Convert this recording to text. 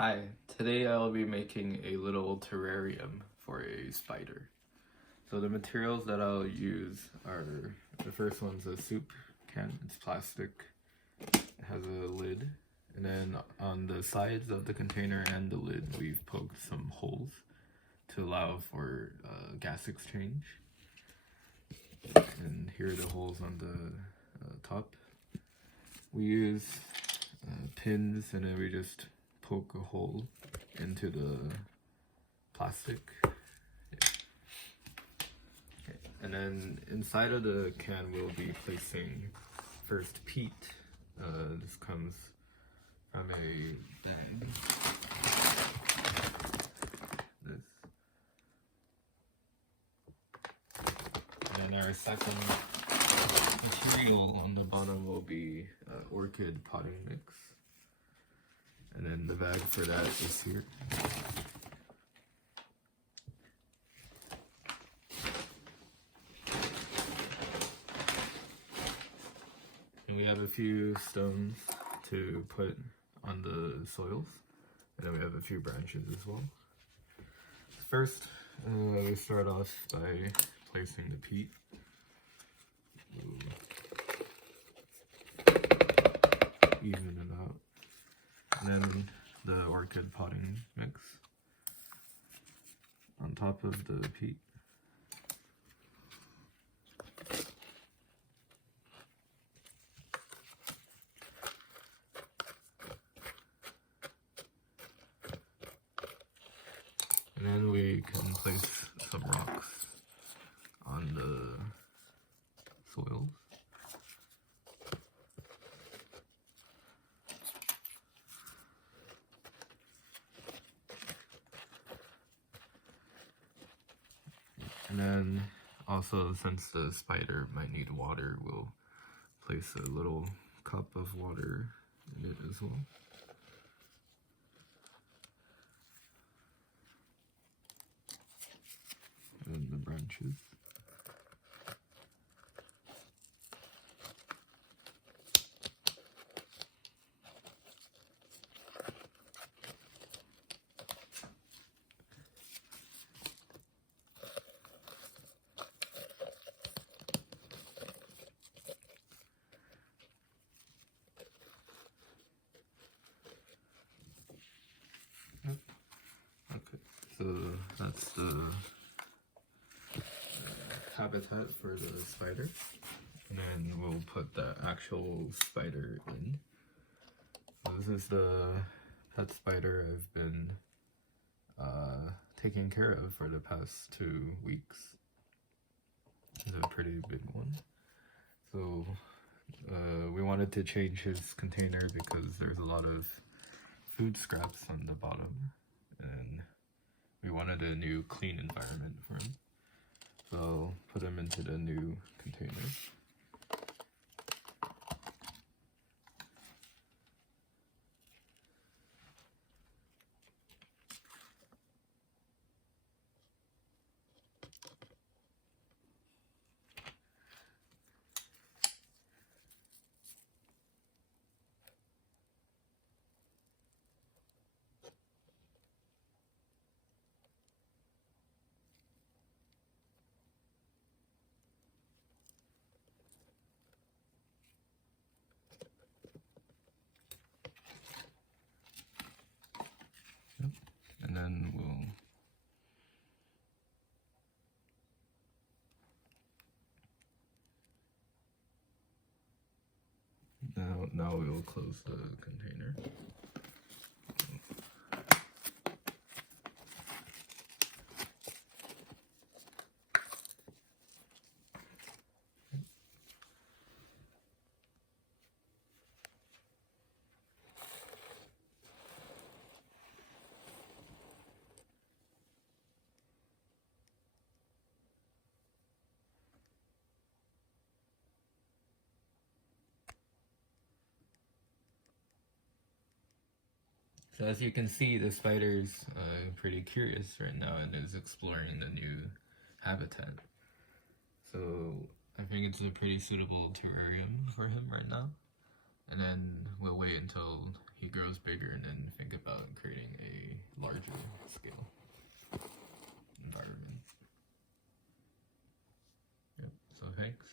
Hi, today I will be making a little terrarium for a spider. So the materials that I'll use are, the first one's a soup can, it's plastic, it has a lid, and then on the sides of the container and the lid we've poked some holes to allow for gas exchange. And here are the holes on the top. We use pins, and then we just poke a hole into the plastic. Okay. And then inside of the can we'll be placing first peat. This comes from a bag. This. And then our second material on the bottom will be Orchid Potting mix. And then the bag for that is here. And we have a few stones to put on the soils. And then we have a few branches as well. First, we start off by placing the peat. Even it out. And then the Orchid Potting mix on top of the peat. And then we can place some rocks on the soils. And then also, since the spider might need water, we'll place a little cup of water in it as well. And the branches. Okay, so that's the habitat for the spider, and then we'll put the actual spider in. So this is the pet spider I've been taking care of for the past 2 weeks. It's a pretty big one. So we wanted to change his container because there's a lot of food scraps on the bottom, and we wanted a new clean environment for him. So put him into the new container. And then now we will close the container. So as you can see, the spider's pretty curious right now and is exploring the new habitat. So I think it's a pretty suitable terrarium for him right now. And then we'll wait until he grows bigger and then think about creating So thanks.